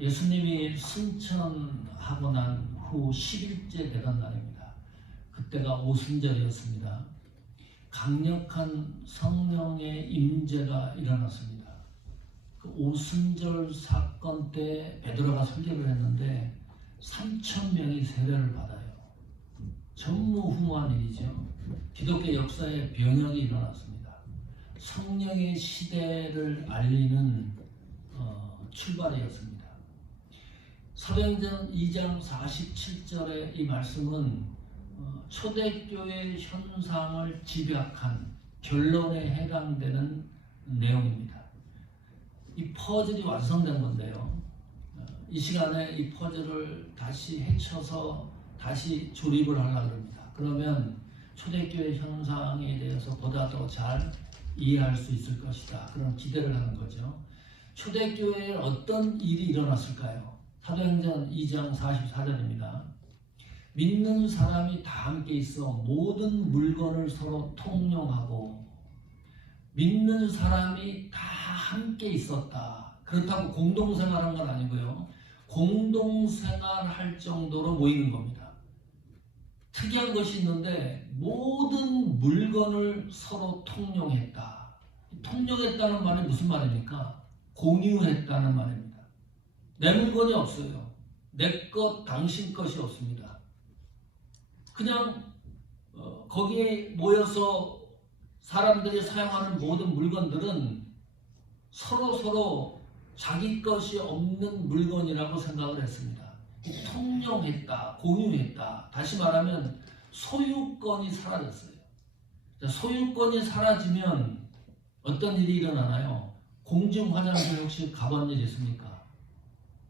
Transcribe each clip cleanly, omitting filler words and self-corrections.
예수님이 승천하고 난 후 10일째 되던 날입니다. 그때가 오순절이었습니다. 강력한 성령의 임재가 일어났습니다. 그 오순절 사건 때 베드로가 설교를 했는데 3,000명이 세례를 받아요. 전무후무한 일이죠. 기독교 역사에 변혁이 일어났습니다. 성령의 시대를 알리는 출발이었습니다. 사도행전 2장 47절의 이 말씀은 초대교회 현상을 집약한 결론에 해당되는 내용입니다. 이 퍼즐이 완성된 건데요. 이 시간에 이 퍼즐을 다시 헤쳐서 다시 조립을 하려고 합니다. 그러면 초대교회 현상에 대해서 보다 더 잘 이해할 수 있을 것이다. 그런 기대를 하는 거죠. 초대교회에 어떤 일이 일어났을까요? 사도행전 2장 44절입니다. 믿는 사람이 다 함께 있어 모든 물건을 서로 통용하고, 믿는 사람이 다 함께 있었다. 그렇다고 공동생활한 건 아니고요. 공동생활할 정도로 모이는 겁니다. 특이한 것이 있는데 모든 물건을 서로 통용했다. 통용했다는 말이 무슨 말입니까? 공유했다는 말입니다. 내 물건이 없어요. 내 것, 당신 것이 없습니다. 그냥 거기에 모여서 사람들이 사용하는 모든 물건들은 서로 자기 것이 없는 물건이라고 생각을 했습니다. 통용했다, 공유했다. 다시 말하면 소유권이 사라졌어요. 소유권이 사라지면 어떤 일이 일어나나요? 공중 화장실 혹시 가본 일 있습니까?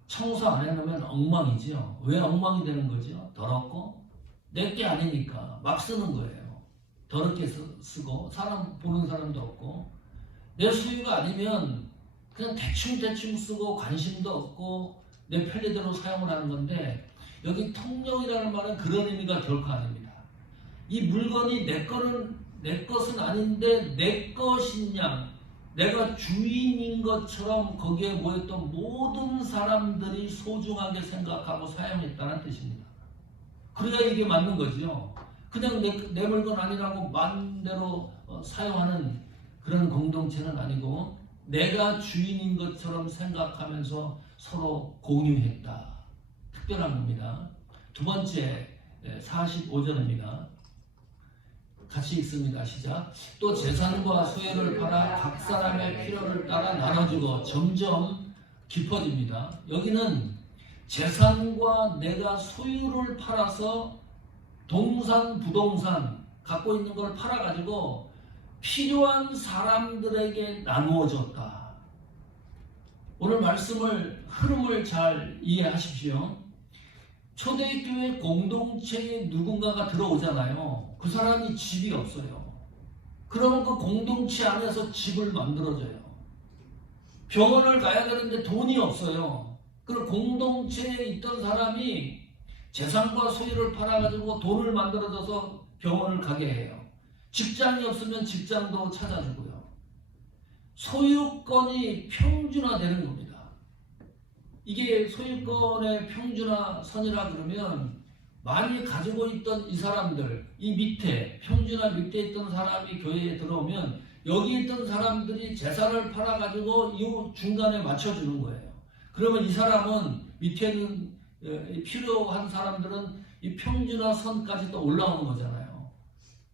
청소 안 해놓으면 엉망이죠. 왜 엉망이 되는 거죠? 더럽고 내게 아니니까 막 쓰는 거예요. 더럽게 쓰고 사람 보는 사람도 없고 내 소유가 아니면 그냥 대충 쓰고 관심도 없고 내 편리대로 사용을 하는 건데, 여기 통용이라는 말은 그런 의미가 결코 아닙니다. 이 물건이 내 것은 아닌데 내 것인 양, 내가 주인인 것처럼 거기에 모였던 모든 사람들이 소중하게 생각하고 사용했다는 뜻입니다. 그래야 이게 맞는 거죠. 그냥 내 물건 아니라고 마음대로 사용하는 그런 공동체는 아니고 내가 주인인 것처럼 생각하면서 서로 공유했다. 특별한 겁니다. 두 번째 45절입니다. 같이 읽습니다. 시작. 또 재산과 소유를 팔아 각 사람의 필요를 따라 나눠주고, 점점 깊어집니다. 여기는 재산과 내가 소유를 팔아서 동산, 부동산 갖고 있는 걸 팔아가지고 필요한 사람들에게 나누어졌다. 오늘 말씀을 흐름을 잘 이해하십시오. 초대교회 공동체에 누군가가 들어오잖아요. 그 사람이 집이 없어요. 그러면 그 공동체 안에서 집을 만들어줘요. 병원을 가야 되는데 돈이 없어요. 그럼 공동체에 있던 사람이 재산과 소유를 팔아가지고 돈을 만들어줘서 병원을 가게 해요. 직장이 없으면 직장도 찾아주고요. 소유권이 평준화되는 겁니다. 이게 소유권의 평준화선이라 그러면, 많이 가지고 있던 이 사람들, 이 밑에 평준화 밑에 있던 사람이 교회에 들어오면 여기 있던 사람들이 재산을 팔아가지고 이 중간에 맞춰주는 거예요. 그러면 이 사람은 밑에 있는 필요한 사람들은 이 평준화선까지 또 올라오는 거잖아요.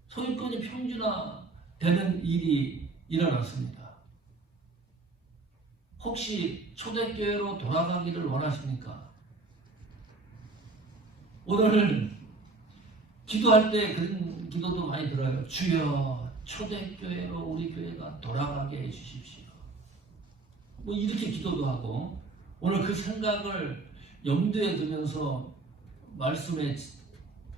소유권이 평준화되는 일이 일어났습니다. 혹시 초대교회로 돌아가기를 원하십니까? 오늘 기도할 때 그런 기도도 많이 들어요. 주여, 초대교회로 우리 교회가 돌아가게 해주십시오. 뭐 이렇게 기도도 하고, 오늘 그 생각을 염두에 두면서 말씀에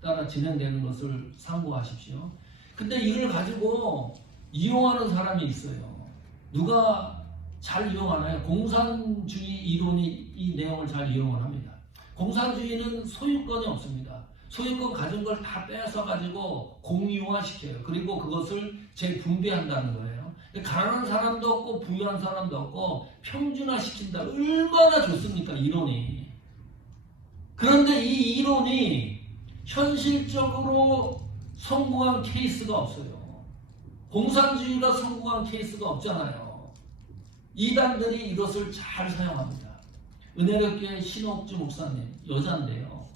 따라 진행되는 것을 참고하십시오. 근데 이걸 가지고 이용하는 사람이 있어요. 누가 잘 이용하나요? 공산주의 이론이 이 내용을 잘 이용을 합니다. 공산주의는 소유권이 없습니다. 소유권 가진 걸 다 뺏어 가지고 공유화시켜요. 그리고 그것을 재분배한다는 거예요. 가난한 사람도 없고 부유한 사람도 없고 평준화시킨다. 얼마나 좋습니까? 이론이. 그런데 이 이론이 현실적으로 성공한 케이스가 없어요. 공산주의가 성공한 케이스가 없잖아요. 이단들이 이것을 잘 사용합니다. 은혜롭게 신옥주 목사님, 여자인데요.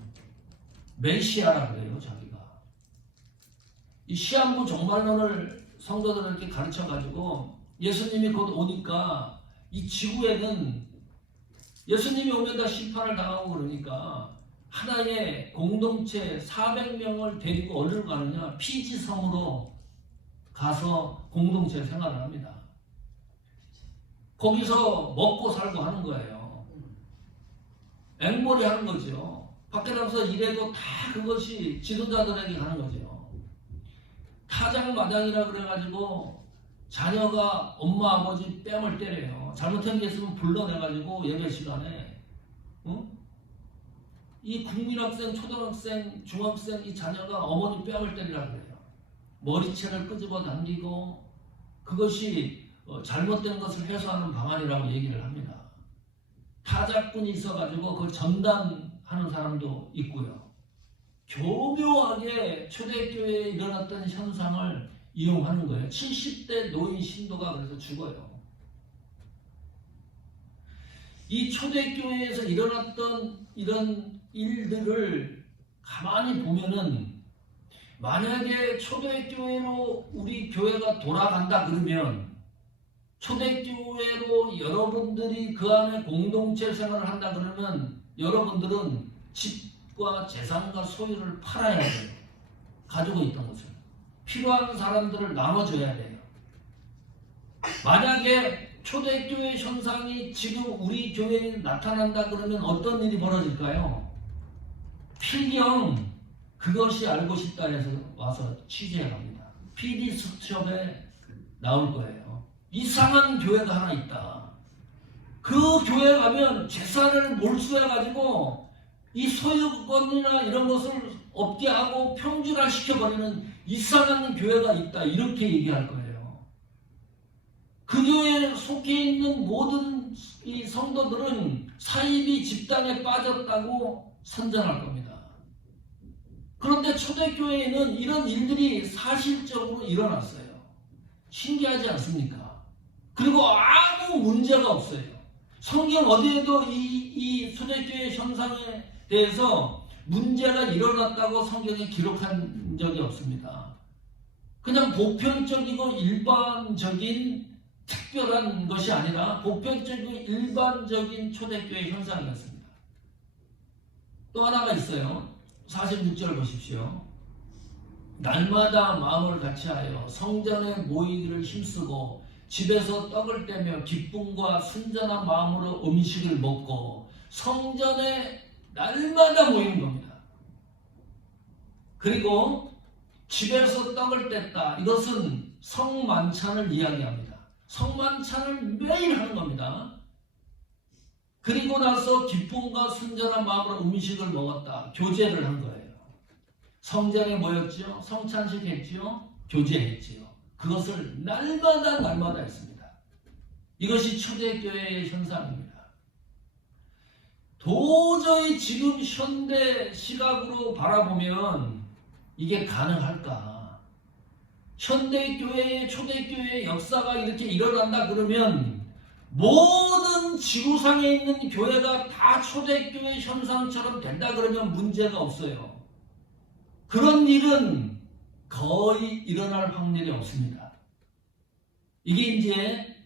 메시아라 그래요, 자기가. 이 시한부 종말론을 성도들에게 가르쳐가지고 예수님이 곧 오니까 이 지구에는 예수님이 오면 다 심판을 당하고 그러니까 하나의 공동체 400명을 데리고 어디로 가느냐? 피지성으로 가서 공동체 생활을 합니다. 거기서 먹고 살고 하는 거예요. 앵벌이 하는 거죠. 밖에 나가서 일해도 다 그것이 지도자들에게 가는 거죠. 타장마장이라 그래가지고 자녀가 엄마 아버지 뺨을 때려요. 잘못한 게 있으면 불러내가지고 예배 시간에 이 국민학생, 초등학생, 중학생 이 자녀가 어머니 뺨을 때리라 그래요. 머리채를 끄집어 당기고 그것이 잘못된 것을 해소하는 방안이라고 얘기를 합니다. 타작꾼이 있어가지고 그 전담하는 사람도 있고요. 교묘하게 초대교회에 일어났던 현상을 이용하는 거예요. 70대 노인 신도가 그래서 죽어요. 이 초대교회에서 일어났던 이런 일들을 가만히 보면은 만약에 초대교회로 우리 교회가 돌아간다 그러면 초대교회로 여러분들이 그 안에 공동체 생활을 한다 그러면 여러분들은 집과 재산과 소유를 팔아야 돼요. 가지고 있던 것을. 필요한 사람들을 나눠줘야 돼요. 만약에 초대교회 현상이 지금 우리 교회에 나타난다 그러면 어떤 일이 벌어질까요? 필경 그것이 알고 싶다 해서 와서 취재해 갑니다. PD 수첩에 나올 거예요. 이상한 교회가 하나 있다. 그 교회 가면 재산을 몰수해가지고 이 소유권이나 이런 것을 없게 하고 평준화 시켜버리는 이상한 교회가 있다. 이렇게 얘기할 거예요. 그 교회에 속해 있는 모든 이 성도들은 사이비 집단에 빠졌다고 선전할 겁니다. 그런데 초대교회에는 이런 일들이 사실적으로 일어났어요. 신기하지 않습니까? 그리고 아무 문제가 없어요. 성경 어디에도 이 초대교회 현상에 대해서 문제가 일어났다고 성경에 기록한 적이 없습니다. 그냥 보편적이고 일반적인 특별한 것이 아니라 보편적이고 일반적인 초대교회 현상이었습니다. 또 하나가 있어요. 46절 보십시오. 날마다 마음을 같이하여 성전에 모이기를 힘쓰고 집에서 떡을 떼며 기쁨과 순전한 마음으로 음식을 먹고 성전에 날마다 모이는 겁니다. 그리고 집에서 떡을 뗐다. 이것은 성만찬을 이야기합니다. 성만찬을 매일 하는 겁니다. 그리고 나서 기쁨과 순전한 마음으로 음식을 먹었다. 교제를 한 거예요. 성전에 모였죠. 성찬식 했죠. 교제했죠. 그것을 날마다 했습니다. 이것이 초대교회의 현상입니다. 도저히 지금 현대 시각으로 바라보면 이게 가능할까? 현대교회의 초대교회의 역사가 이렇게 일어난다 그러면 모든 지구상에 있는 교회가 다 초대교회 현상처럼 된다 그러면 문제가 없어요. 그런 일은 거의 일어날 확률이 없습니다. 이게 이제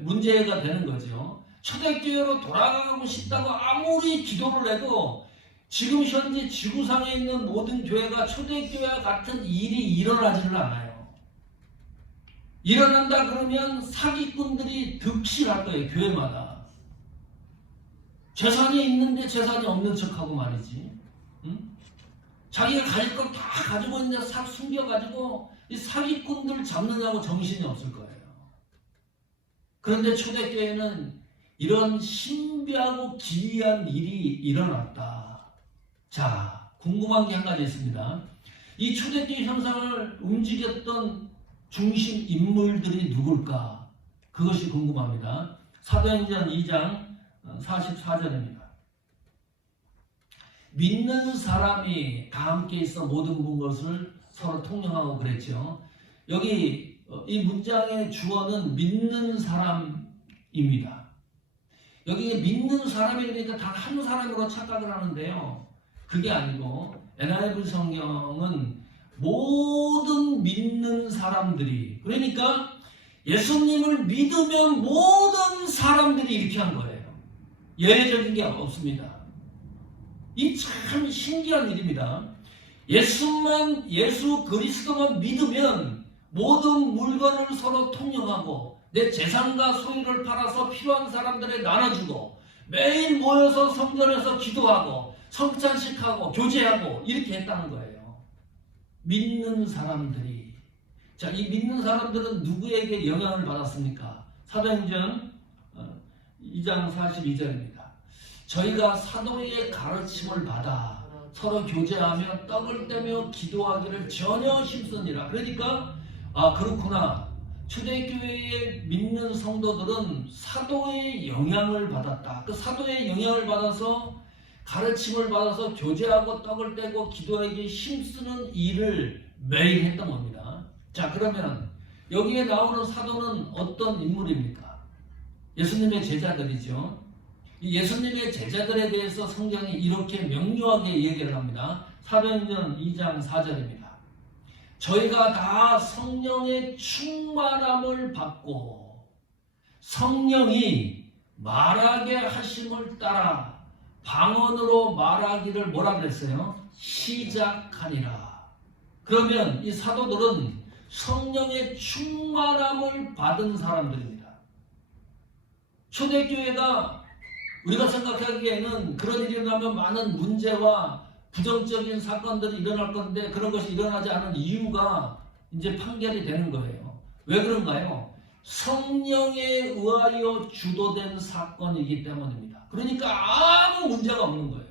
문제가 되는 거죠. 초대교회로 돌아가고 싶다고 아무리 기도를 해도 지금 현재 지구상에 있는 모든 교회가 초대교회와 같은 일이 일어나지를 않아요. 일어난다 그러면 사기꾼들이 득실할 거예요. 교회마다. 재산이 있는데 재산이 없는 척하고 말이지. 응? 자기가 가질 걸 다 가지고 있는데 싹 숨겨가지고 이 사기꾼들 잡느냐고 정신이 없을 거예요. 그런데 초대교회는 이런 신비하고 기이한 일이 일어났다. 자, 궁금한 게 한 가지 있습니다. 이 초대교회 현상을 움직였던 중심 인물들이 누굴까? 그것이 궁금합니다. 사도행전 2장 44절입니다. 믿는 사람이 다 함께 있어 모든 것을 서로 통용하고 그랬죠. 여기 이 문장의 주어는 믿는 사람입니다. 여기 믿는 사람이니까 단 한 사람으로 착각을 하는데요. 그게 아니고 NIV 성경은 모든 믿는 사람들이, 그러니까 예수님을 믿으면 모든 사람들이 이렇게 한 거예요. 예외적인 게 없습니다. 이 참 신기한 일입니다. 예수 그리스도만 믿으면 모든 물건을 서로 통용하고 내 재산과 소유를 팔아서 필요한 사람들에 나눠주고 매일 모여서 성전에서 기도하고 성찬식하고 교제하고 이렇게 했다는 거예요. 믿는 사람들이. 자, 이 믿는 사람들은 누구에게 영향을 받았습니까? 사도행전 2장 42절입니다. 저희가 사도의 가르침을 받아 서로 교제하며 떡을 떼며 기도하기를 전혀 힘쓰니라. 그러니까 그렇구나. 초대교회에 믿는 성도들은 사도의 영향을 받았다. 그 사도의 영향을 받아서 가르침을 받아서 교제하고 떡을 떼고 기도하기에 힘쓰는 일을 매일 했던 겁니다. 자, 그러면 여기에 나오는 사도는 어떤 인물입니까? 예수님의 제자들이죠. 예수님의 제자들에 대해서 성경이 이렇게 명료하게 얘기를 합니다. 사도행전 2장 4절입니다. 저희가 다 성령의 충만함을 받고 성령이 말하게 하심을 따라 방언으로 말하기를 뭐라 그랬어요? 시작하니라. 그러면 이 사도들은 성령의 충만함을 받은 사람들입니다. 초대교회가 우리가 생각하기에는 그런 일이 일어나면 많은 문제와 부정적인 사건들이 일어날 건데 그런 것이 일어나지 않은 이유가 이제 판결이 되는 거예요. 왜 그런가요? 성령에 의하여 주도된 사건이기 때문입니다. 그러니까 아무 문제가 없는 거예요.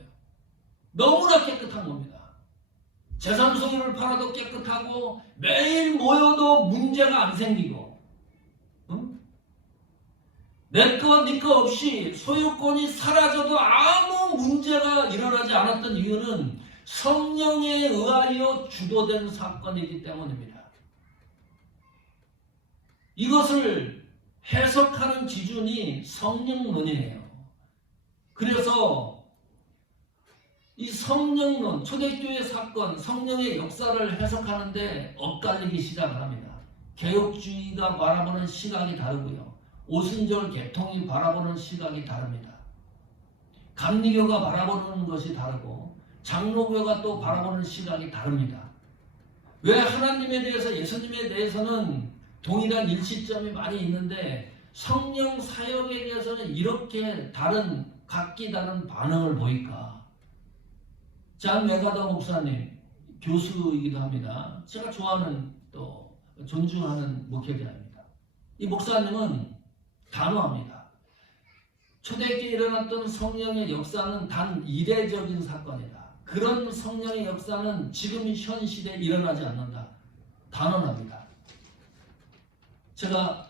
너무나 깨끗한 겁니다. 재산 소유를 팔아도 깨끗하고 매일 모여도 문제가 안 생기고 내거 니거 없이 소유권이 사라져도 아무 문제가 일어나지 않았던 이유는 성령에 의하여 주도된 사건이기 때문입니다. 이것을 해석하는 기준이 성령론이에요. 그래서 이 성령론, 초대교회 사건, 성령의 역사를 해석하는데 엇갈리기 시작을 합니다. 개혁주의가 바라보는 시각이 다르고요. 오순절 개통이 바라보는 시각이 다릅니다. 감리교가 바라보는 것이 다르고 장로교가 또 바라보는 시각이 다릅니다. 왜 하나님에 대해서 예수님에 대해서는 동일한 일치점이 많이 있는데 성령 사역에 대해서는 이렇게 각기 다른 반응을 보일까? 잔 메가더 목사님, 교수이기도 합니다. 제가 좋아하는 또 존중하는 목회자입니다. 이 목사님은 단호합니다. 초대교회에 일어났던 성령의 역사는 단 이례적인 사건이다. 그런 성령의 역사는 지금 현 시대에 일어나지 않는다. 단언합니다. 제가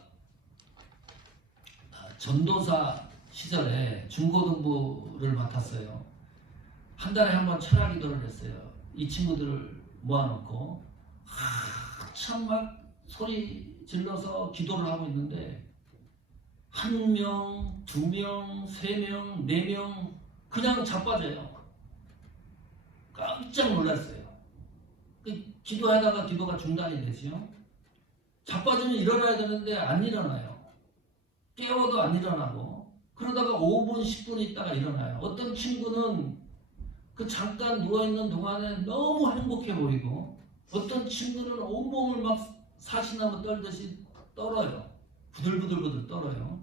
전도사 시절에 중고등부를 맡았어요. 한 달에 한 번 철학 기도를 했어요. 이 친구들을 모아놓고 한참 막 소리 질러서 기도를 하고 있는데 1명, 2명, 3명, 4명 그냥 자빠져요. 깜짝 놀랐어요. 기도하다가 기도가 중단이 되지요. 자빠지면 일어나야 되는데 안 일어나요. 깨워도 안 일어나고 그러다가 5분, 10분 있다가 일어나요. 어떤 친구는 그 잠깐 누워있는 동안에 너무 행복해 보이고 어떤 친구는 온몸을 막 사시나무 떨듯이 떨어요. 부들부들 떨어요.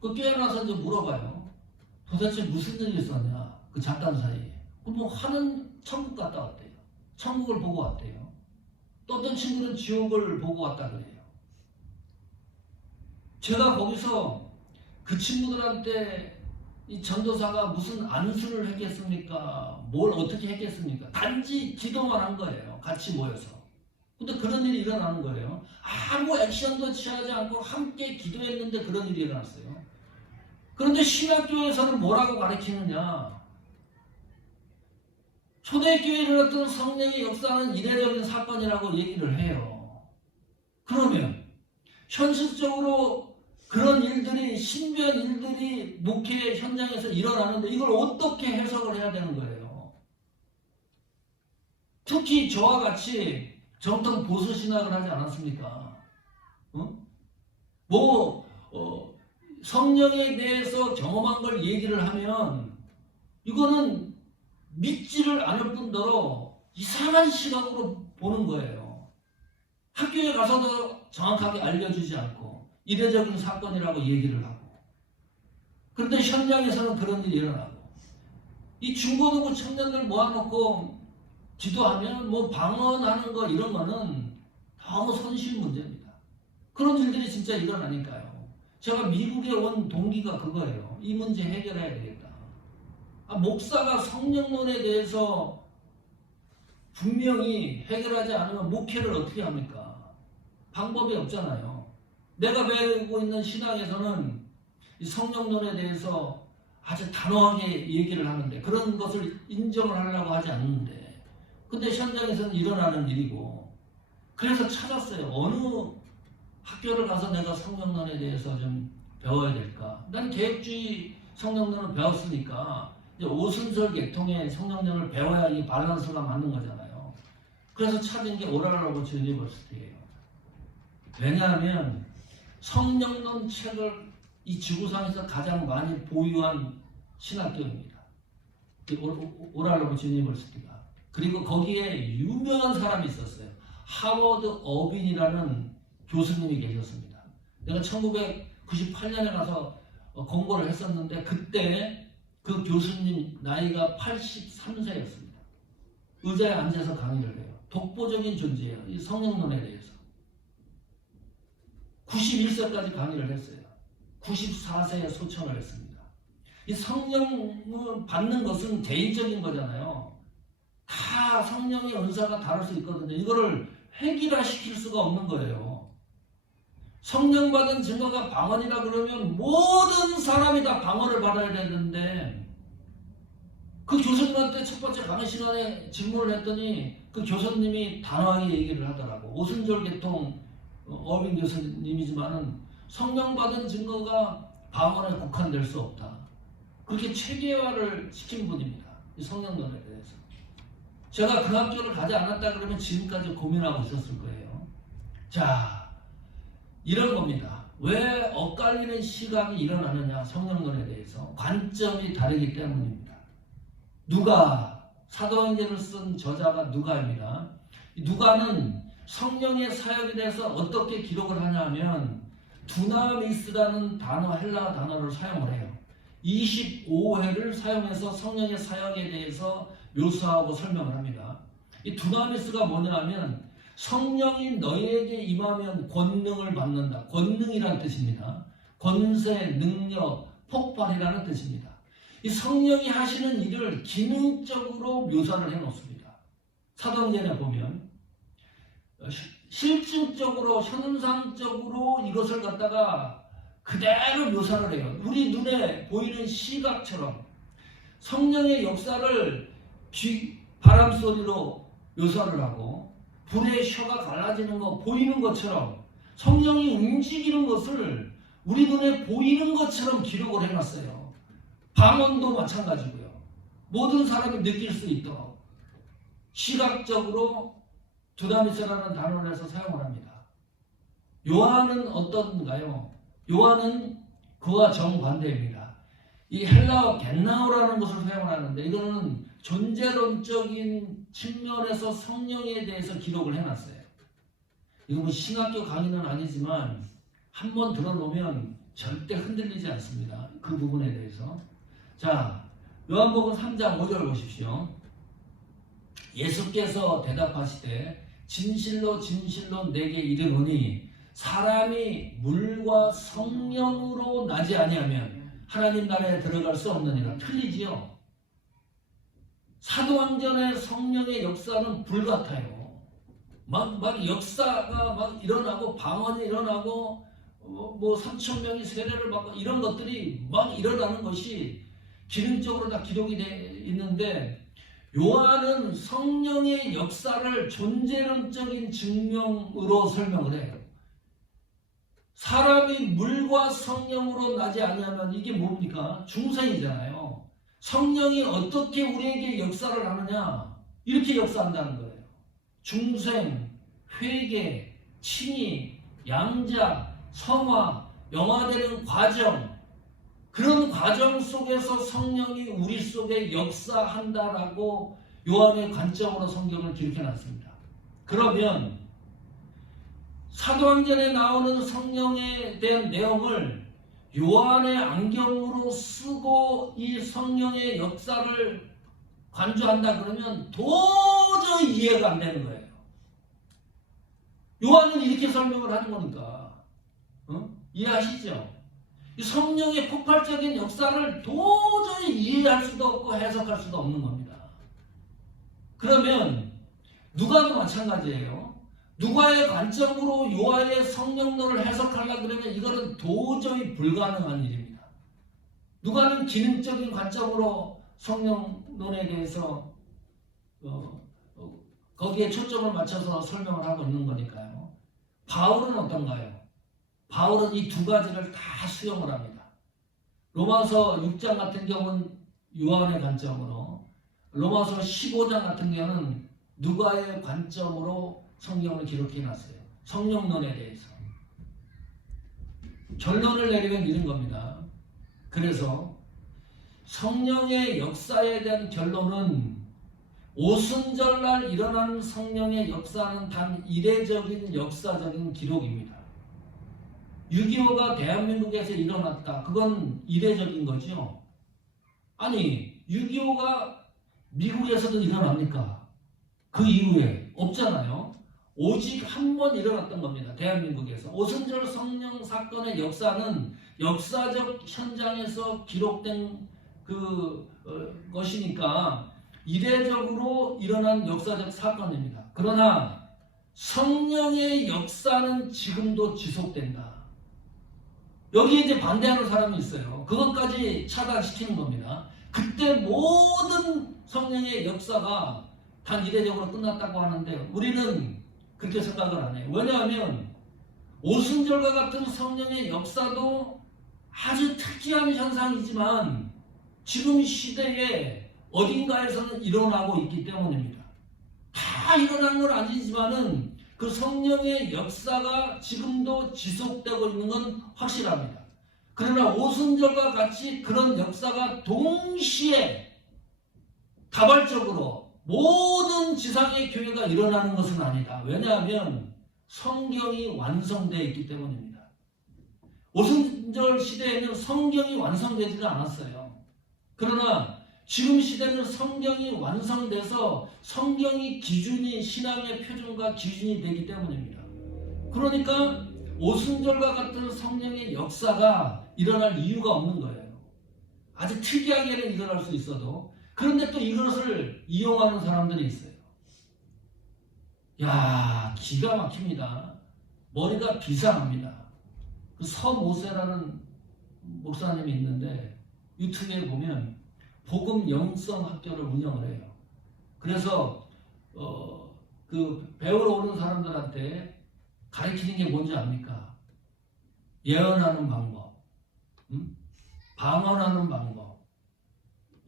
그 깨어나서 이제 물어봐요. 도대체 무슨 일이 있었냐? 그 잠깐 사이에. 뭐 하는 천국 갔다 왔대요. 천국을 보고 왔대요. 또 어떤 친구는 지옥을 보고 왔다 그래요. 제가 거기서 그 친구들한테 이 전도사가 무슨 안수를 했겠습니까? 뭘 어떻게 했겠습니까? 단지 기도만 한 거예요. 같이 모여서. 근데 그런 일이 일어나는 거예요. 아무 액션도 취하지 않고 함께 기도했는데 그런 일이 일어났어요. 그런데 신학교에서는 뭐라고 가르치느냐? 초대교회에 일어났던 성령의 역사는 이례적인 사건이라고 얘기를 해요. 그러면 현실적으로 그런 일들이, 신비한 일들이 목회 현장에서 일어나는데 이걸 어떻게 해석을 해야 되는 거예요? 특히 저와 같이 정통 보수 신학을 하지 않았습니까? 성령에 대해서 경험한 걸 얘기를 하면 이거는 믿지를 않을 뿐더러 이상한 시각으로 보는 거예요. 학교에 가서도 정확하게 알려주지 않고 이례적인 사건이라고 얘기를 하고, 그런데 현장에서는 그런 일이 일어나고, 이 중고등부 청년들 모아놓고 기도하면 뭐 방언하는 거 이런 거는 너무 손실 문제입니다. 그런 일들이 진짜 일어나니까요. 제가 미국에 온 동기가 그거예요. 이 문제 해결해야 되겠다. 목사가 성령론에 대해서 분명히 해결하지 않으면 목회를 어떻게 합니까? 방법이 없잖아요. 내가 배우고 있는 신학에서는 이 성령론에 대해서 아주 단호하게 얘기를 하는데, 그런 것을 인정을 하려고 하지 않는데, 근데 현장에서는 일어나는 일이고, 그래서 찾았어요. 어느 학교를 가서 내가 성령론에 대해서 좀 배워야 될까? 난 개혁주의 성령론을 배웠으니까 이제 오순절 계통의 성령론을 배워야 이 밸런스가 맞는 거잖아요. 그래서 찾은 게 오랄 로버츠 유니버시티예요. 왜냐하면 성령론 책을 이 지구상에서 가장 많이 보유한 신학교입니다. 오랄 로버츠 유니버시티가. 그리고 거기에 유명한 사람이 있었어요. 하워드 어빈이라는 교수님이 계셨습니다. 내가 1998년에 가서 공부를 했었는데 그때 그 교수님 나이가 83세였습니다. 의자에 앉아서 강의를 해요. 독보적인 존재예요. 이 성령론에 대해서. 91세까지 강의를 했어요. 94세에 소천을 했습니다. 이 성령을 받는 것은 개인적인 거잖아요. 다 성령의 은사가 다를 수 있거든요. 이거를 획일화시킬 수가 없는 거예요. 성령 받은 증거가 방언이라 그러면 모든 사람이 다 방언을 받아야 되는데, 그 교수님한테 첫 번째 강의 시간에 질문을 했더니 그 교수님이 단호하게 얘기를 하더라고. 오순절 계통 어빈 교수님이지만은 성령 받은 증거가 방언에 국한될 수 없다. 그렇게 체계화를 시킨 분입니다. 이 성령론에 대해서. 제가 그 학교를 가지 않았다 그러면 지금까지 고민하고 있었을 거예요. 자, 이런 겁니다. 왜 엇갈리는 시각이 일어나느냐? 성령론에 대해서 관점이 다르기 때문입니다. 누가, 사도행전을 쓴 저자가 누가입니다. 누가는 성령의 사역에 대해서 어떻게 기록을 하냐면 두나미스라는 단어, 헬라 단어를 사용을 해요. 25회를 사용해서 성령의 사역에 대해서 묘사하고 설명을 합니다. 이 두나미스가 뭐냐면 성령이 너희에게 임하면 권능을 받는다. 권능이라는 뜻입니다. 권세, 능력, 폭발이라는 뜻입니다. 이 성령이 하시는 일을 기능적으로 묘사를 해놓습니다. 사도행전에 보면 실증적으로, 현상적으로 이것을 갖다가 그대로 묘사를 해요. 우리 눈에 보이는 시각처럼 성령의 역사를 바람 소리로 묘사를 하고, 불의 혀가 갈라지는 거 보이는 것처럼 성령이 움직이는 것을 우리 눈에 보이는 것처럼 기록을 해놨어요. 방언도 마찬가지고요. 모든 사람이 느낄 수 있도록 시각적으로 두나미스라는 단어를 해서 사용을 합니다. 요한은 어떤가요? 요한은 그와 정반대입니다. 이 헬라어 겐나오라는 것을 사용하는데 이거는 존재론적인 측면에서 성령에 대해서 기록을 해놨어요. 이거 뭐 신학교 강의는 아니지만 한번 들어놓으면 절대 흔들리지 않습니다. 그 부분에 대해서. 자, 요한복음 3장 5절 보십시오. 예수께서 대답하시되 진실로 진실로 내게 이르노니 사람이 물과 성령으로 나지 아니하면 하나님 나라에 들어갈 수 없느니라. 틀리지요. 사도행전의 성령의 역사는 불같아요. 막 역사가 막 일어나고 방언이 일어나고 뭐 3천 명이 세례를 받고 이런 것들이 막 일어나는 것이 기능적으로 다 기록이 되어 있는데 요한은 성령의 역사를 존재론적인 증명으로 설명을 해요. 사람이 물과 성령으로 나지 아니하면 이게 뭡니까? 중생이잖아요. 성령이 어떻게 우리에게 역사를 하느냐? 이렇게 역사한다는 거예요. 중생, 회개, 칭의, 양자, 성화, 영화되는 과정, 그런 과정 속에서 성령이 우리 속에 역사한다라고 요한의 관점으로 성경을 기록해놨습니다. 그러면 사도행전에 나오는 성령에 대한 내용을 요한의 안경으로 쓰고 이 성령의 역사를 관조한다 그러면 도저히 이해가 안 되는 거예요. 요한은 이렇게 설명을 하는 거니까 이해하시죠? 이 성령의 폭발적인 역사를 도저히 이해할 수도 없고 해석할 수도 없는 겁니다. 그러면 누가도 마찬가지예요. 누가의 관점으로 요한의 성령론을 해석하려고 그러면 이거는 도저히 불가능한 일입니다. 누가는 기능적인 관점으로 성령론에 대해서 거기에 초점을 맞춰서 설명을 하고 있는 거니까요. 바울은 어떤가요? 바울은 이 두 가지를 다 수용을 합니다. 로마서 6장 같은 경우는 요한의 관점으로, 로마서 15장 같은 경우는 누가의 관점으로 성경을 기록해놨어요. 성령론에 대해서. 결론을 내리면 이런 겁니다. 그래서 성령의 역사에 대한 결론은 오순절날 일어나는 성령의 역사는 단 이례적인 역사적인 기록입니다. 6.25가 대한민국에서 일어났다. 그건 이례적인 거죠. 아니 6.25가 미국에서도 일어납니까? 그 이후에 없잖아요. 오직 한 번 일어났던 겁니다. 대한민국에서. 오순절 성령 사건의 역사는 역사적 현장에서 기록된 것이니까 이례적으로 일어난 역사적 사건입니다. 그러나 성령의 역사는 지금도 지속된다. 여기 이제 반대하는 사람이 있어요. 그것까지 차단시키는 겁니다. 그때 모든 성령의 역사가 단 이례적으로 끝났다고 하는데 우리는 그렇게 생각을 안 해요. 왜냐하면 오순절과 같은 성령의 역사도 아주 특이한 현상이지만 지금 시대에 어딘가에서는 일어나고 있기 때문입니다. 다 일어난 건 아니지만은 그 성령의 역사가 지금도 지속되고 있는 건 확실합니다. 그러나 오순절과 같이 그런 역사가 동시에 다발적으로 모든 지상의 교회가 일어나는 것은 아니다. 왜냐하면 성경이 완성되어 있기 때문입니다. 오순절 시대에는 성경이 완성되지가 않았어요. 그러나 지금 시대는 성경이 완성돼서 성경이 기준이 신앙의 표준과 기준이 되기 때문입니다. 그러니까 오순절과 같은 성령의 역사가 일어날 이유가 없는 거예요. 아주 특이하게는 일어날 수 있어도 그런데 또 이것을 이용하는 사람들이 있어요. 야, 기가 막힙니다. 머리가 비상합니다. 그 서모세라는 목사님이 있는데 유튜브에 보면 복음 영성 학교를 운영을 해요. 그래서 그 배우러 오는 사람들한테 가르치는 게 뭔지 압니까? 예언하는 방법, 방언하는 방법,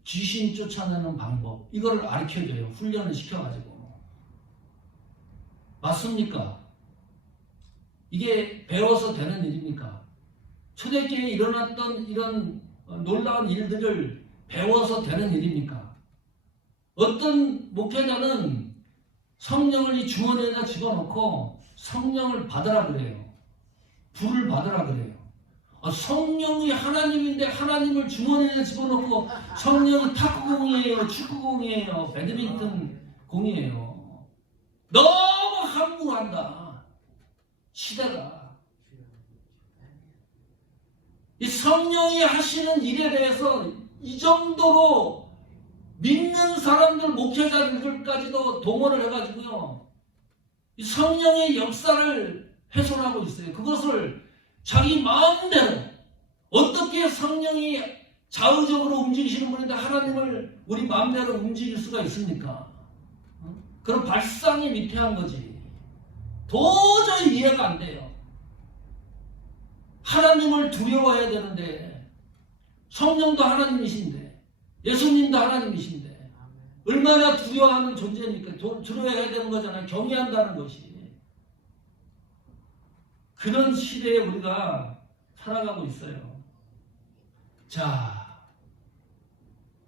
귀신 쫓아내는 방법, 이거를 가르쳐줘요. 훈련을 시켜가지고. 맞습니까? 이게 배워서 되는 일입니까? 초대교회에 일어났던 이런 놀라운 일들을 배워서 되는 일입니까? 어떤 목회자는 성령을 이 주머니에다 집어넣고 성령을 받으라 그래요. 불을 받으라 그래요. 성령이 하나님인데 하나님을 주머니에 집어넣고 성령은 탁구공이에요, 축구공이에요, 배드민턴 공이에요. 너무 함부한다. 시대가. 이 성령이 하시는 일에 대해서 이 정도로 믿는 사람들, 목회자들까지도 동원을 해가지고요. 성령의 역사를 훼손하고 있어요. 그것을 자기 마음대로 어떻게 성령이 자의적으로 움직이시는 분인데 하나님을 우리 마음대로 움직일 수가 있습니까? 그런 발상이 미태한 거지. 도저히 이해가 안 돼요. 하나님을 두려워해야 되는데 성령도 하나님이신데 예수님도 하나님이신데 얼마나 두려워하는 존재입니까? 두려워해야 되는 거잖아요. 경외한다는 것이. 그런 시대에 우리가 살아가고 있어요. 자,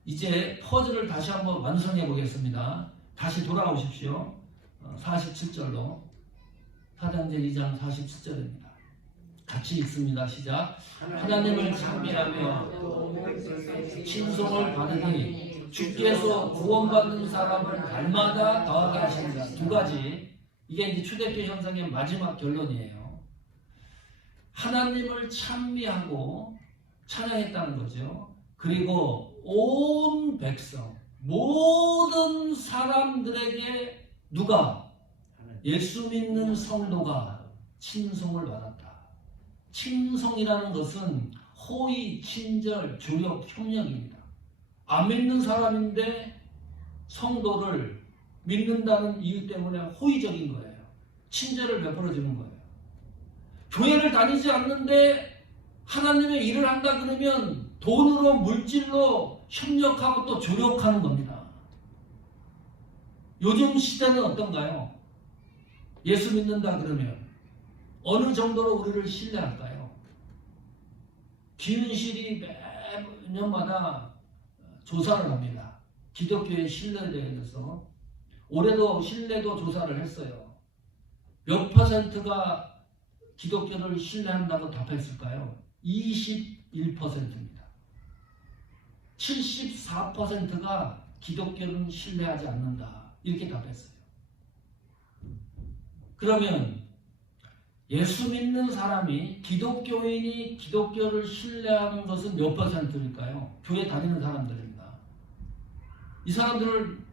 이제 퍼즐을 다시 한번 완성해 보겠습니다. 다시 돌아오십시오. 47절로. 사도행전 2장 47절입니다. 같이 읽습니다. 시작. 하나님을 찬미하며 칭송을 받으니 주께서 구원받는 사람을 날마다 더하게 하신다. 두 가지. 이게 이제 초대교회 현상의 마지막 결론이에요. 하나님을 찬미하고 찬양했다는 거죠. 그리고 온 백성, 모든 사람들에게 누가? 예수 믿는 성도가 칭송을 받았다. 칭송이라는 것은 호의, 친절, 조력, 협력입니다. 안 믿는 사람인데 성도를 믿는다는 이유 때문에 호의적인 거예요. 친절을 베풀어 주는 거예요. 교회를 다니지 않는데 하나님의 일을 한다 그러면 돈으로 물질로 협력하고 또 조력하는 겁니다. 요즘 시대는 어떤가요? 예수 믿는다 그러면 어느 정도로 우리를 신뢰할까요? 기은실이 매년마다 조사를 합니다. 기독교의 신뢰에 대해서. 올해도 신뢰도 조사를 했어요. 몇 퍼센트가 기독교를 신뢰한다고 답했을까요? 21%입니다. 74%가 기독교는 신뢰하지 않는다. 이렇게 답했어요. 그러면 예수 믿는 사람이 기독교인이 기독교를 신뢰하는 것은 몇 퍼센트일까요? 교회 다니는 사람들입니다. 이 사람들을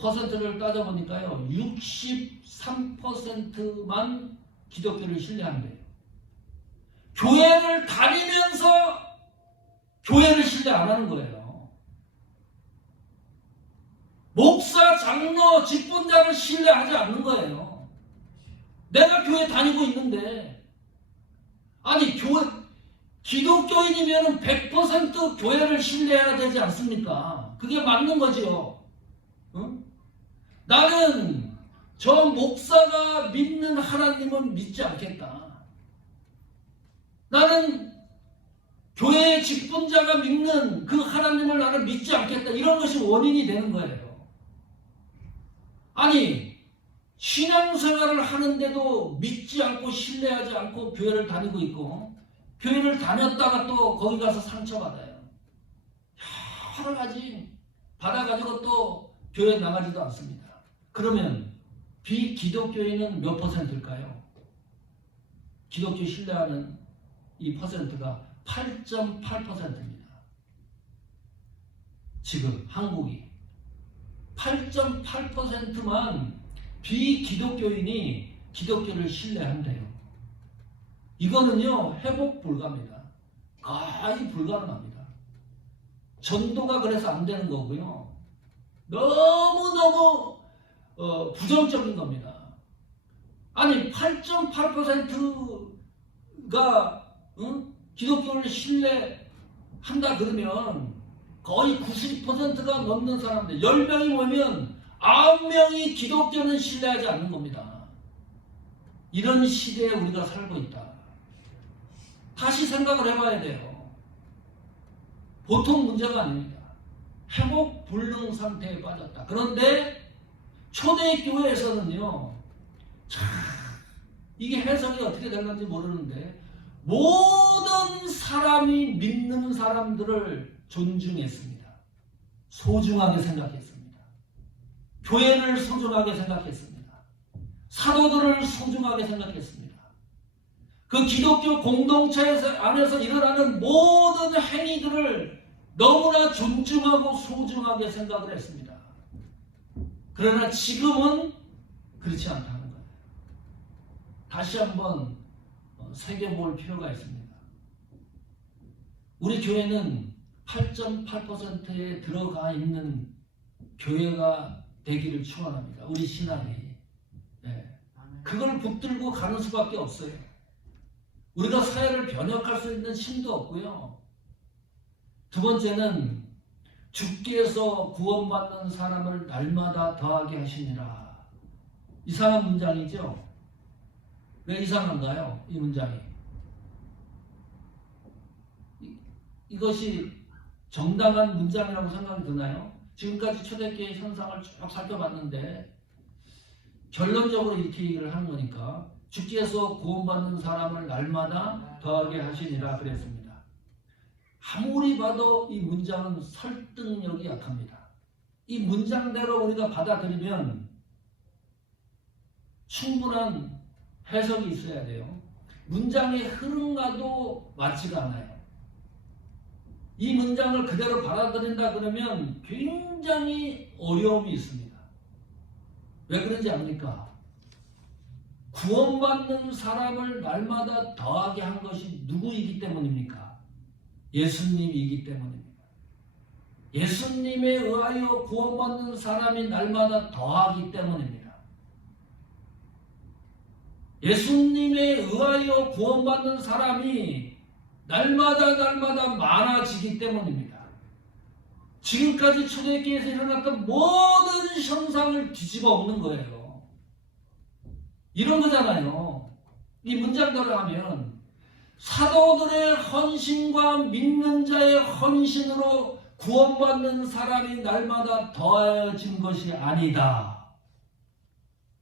퍼센트를 따져보니까요. 63%만 기독교를 신뢰한대요. 교회를 다니면서 교회를 신뢰 안 하는 거예요. 목사, 장로, 직분자를 신뢰하지 않는 거예요. 내가 교회 다니고 있는데 아니 기독교인이면 100% 교회를 신뢰해야 되지 않습니까? 그게 맞는 거지요. 응? 나는 저 목사가 믿는 하나님은 믿지 않겠다. 나는 교회의 직분자가 믿는 그 하나님을 나는 믿지 않겠다. 이런 것이 원인이 되는 거예요. 아니 신앙생활을 하는데도 믿지 않고 신뢰하지 않고 교회를 다니고 있고 교회를 다녔다가 또 거기 가서 상처받아요. 여러 가지 받아가지고 또 교회 나가지도 않습니다. 그러면 비기독교인은 몇 퍼센트일까요? 기독교 신뢰하는 이 퍼센트가 8.8%입니다. 지금 한국이 8.8%만 비기독교인이 기독교를 신뢰한대요. 이거는요 회복 불가입니다. 거의 불가능합니다. 전도가 그래서 안 되는 거고요. 너무너무 부정적인 겁니다. 아니 8.8%가 기독교를 신뢰한다 그러면 거의 90%가 넘는 사람들 10명이 모이면 9명이 기독교는 신뢰하지 않는 겁니다. 이런 시대에 우리가 살고 있다. 다시 생각을 해봐야 돼요. 보통 문제가 아닙니다. 회복 불능 상태에 빠졌다. 그런데 초대교회에서는요, 이게 해석이 어떻게 될는지 모르는데 모든 사람이 믿는 사람들을 존중했습니다. 소중하게 생각했습니다. 교회를 소중하게 생각했습니다. 사도들을 소중하게 생각했습니다. 그 기독교 공동체 안에서 일어나는 모든 행위들을 너무나 존중하고 소중하게 생각을 했습니다. 그러나 지금은 그렇지 않다는 거예요. 다시 한번 새겨볼 필요가 있습니다. 우리 교회는 8.8%에 들어가 있는 교회가 되기를 축원합니다. 우리 신앙이. 네. 그걸 붙들고 가는 수밖에 없어요. 우리가 사회를 변혁할 수 있는 힘도 없고요. 두 번째는 주께서 구원받는 사람을 날마다 더하게 하시니라. 이상한 문장이죠? 왜 이상한가요? 이 문장이. 이것이 정당한 문장이라고 생각이 드나요? 지금까지 초대교회 현상을 쭉 살펴봤는데 결론적으로 이렇게 얘기를 하는 거니까 주께서 구원받는 사람을 날마다 더하게 하시니라 그랬습니다. 아무리 봐도 이 문장은 설득력이 약합니다. 이 문장대로 우리가 받아들이면 충분한 해석이 있어야 돼요. 문장의 흐름과도 맞지가 않아요. 이 문장을 그대로 받아들인다 그러면 굉장히 어려움이 있습니다. 왜 그런지 압니까? 구원받는 사람을 날마다 더하게 한 것이 누구이기 때문입니까? 예수님이기 때문입니다. 예수님에 의하여 구원받는 사람이 날마다 더하기 때문입니다. 예수님에 의하여 구원받는 사람이 날마다 많아지기 때문입니다. 지금까지 초대교회에서 일어났던 모든 현상을 뒤집어 엎는 거예요. 이런 거잖아요. 이 문장대로 하면 사도들의 헌신과 믿는 자의 헌신으로 구원받는 사람이 날마다 더해진 것이 아니다.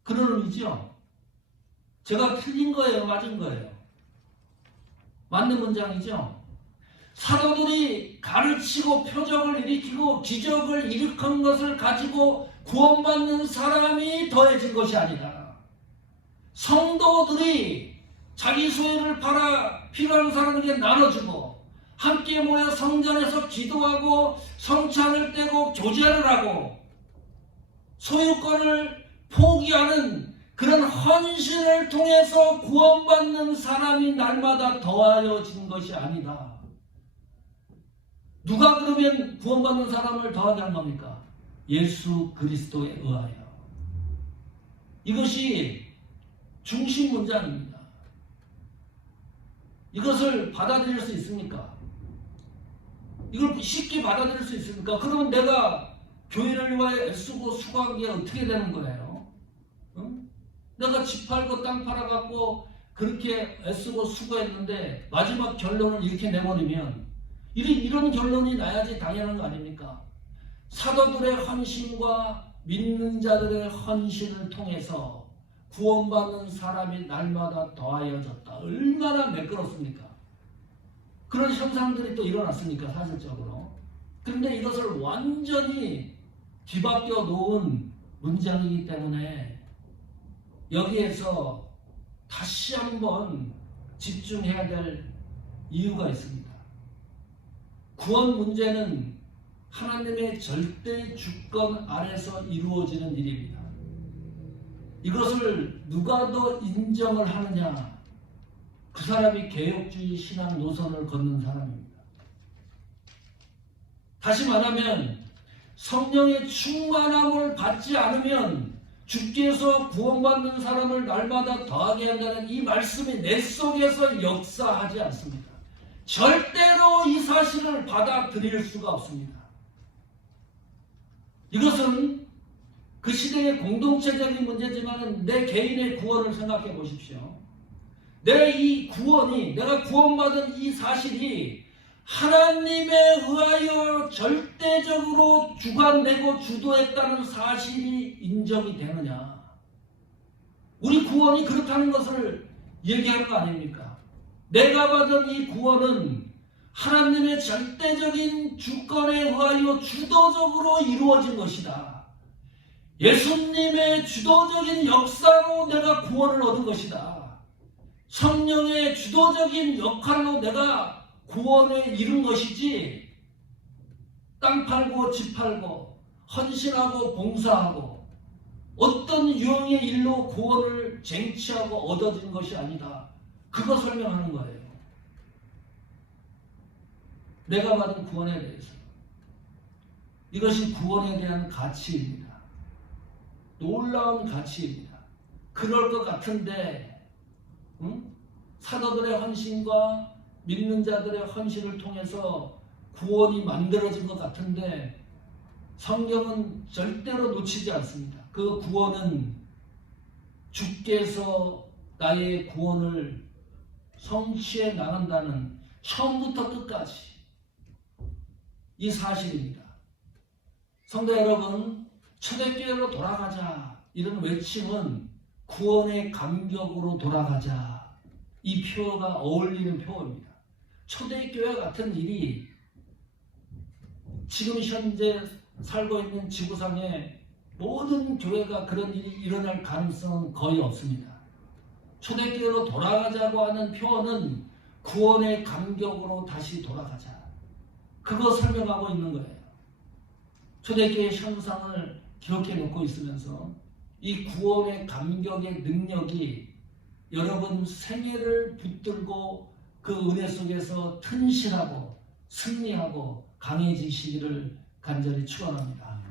그런 의미죠. 제가 틀린 거예요? 맞은 거예요? 맞는 문장이죠. 사도들이 가르치고 표적을 일으키고 기적을 일으킨 것을 가지고 구원받는 사람이 더해진 것이 아니다. 성도들이 자기 소유를 팔아 필요한 사람에게 나눠주고 함께 모여 성전에서 기도하고 성찬을 떼고 교제를 하고 소유권을 포기하는 그런 헌신을 통해서 구원받는 사람이 날마다 더하여진 것이 아니다. 누가 그러면 구원받는 사람을 더하게 한 겁니까? 예수 그리스도에 의하여. 이것이 중심 문장입니다. 이것을 받아들일 수 있습니까? 이걸 쉽게 받아들일 수 있습니까? 그러면 내가 교회를 위하여 애쓰고 수고한 게 어떻게 되는 거예요? 응? 내가 집 팔고 땅 팔아갖고 그렇게 애쓰고 수고했는데 마지막 결론을 이렇게 내버리면 이런 결론이 나야지 당연한 거 아닙니까? 사도들의 헌신과 믿는 자들의 헌신을 통해서 구원받는 사람이 날마다 더하여졌다. 얼마나 매끄럽습니까? 그런 현상들이 또 일어났으니까 사실적으로. 그런데 이것을 완전히 뒤바뀌어 놓은 문장이기 때문에 여기에서 다시 한번 집중해야 될 이유가 있습니다. 구원 문제는 하나님의 절대 주권 아래서 이루어지는 일입니다. 이것을 누가 더 인정을 하느냐? 그 사람이 개혁주의 신앙 노선을 걷는 사람입니다. 다시 말하면 성령의 충만함을 받지 않으면 주께서 구원받는 사람을 날마다 더하게 한다는 이 말씀이 내 속에서 역사하지 않습니다. 절대로 이 사실을 받아들일 수가 없습니다. 이것은 그 시대의 공동체적인 문제지만 내 개인의 구원을 생각해 보십시오. 내 이 구원이, 내가 구원받은 이 사실이 하나님에 의하여 절대적으로 주관되고 주도했다는 사실이 인정이 되느냐? 우리 구원이 그렇다는 것을 얘기하는 거 아닙니까? 내가 받은 이 구원은 하나님의 절대적인 주권에 의하여 주도적으로 이루어진 것이다. 예수님의 주도적인 역사로 내가 구원을 얻은 것이다. 성령의 주도적인 역할로 내가 구원에 이룬 것이지 땅 팔고 집 팔고 헌신하고 봉사하고 어떤 유형의 일로 구원을 쟁취하고 얻어진 것이 아니다. 그거 설명하는 거예요. 내가 받은 구원에 대해서. 이것이 구원에 대한 가치입니다. 놀라운 가치입니다. 그럴 것 같은데 사도들의 헌신과 믿는 자들의 헌신을 통해서 구원이 만들어진 것 같은데 성경은 절대로 놓치지 않습니다. 그 구원은 주께서 나의 구원을 성취해 나간다는 처음부터 끝까지 이 사실입니다. 성도 여러분, 초대교회로 돌아가자 이런 외침은 구원의 감격으로 돌아가자 이 표어가 어울리는 표어입니다. 초대교회 같은 일이 지금 현재 살고 있는 지구상의 모든 교회가 그런 일이 일어날 가능성은 거의 없습니다. 초대교회로 돌아가자고 하는 표현은 구원의 감격으로 다시 돌아가자. 그거 설명하고 있는 거예요. 초대교회 현상을 기록해 놓고 있으면서 이 구원의 감격의 능력이 여러분 생애를 붙들고 그 은혜 속에서 튼실하고 승리하고 강해지시기를 간절히 축원합니다.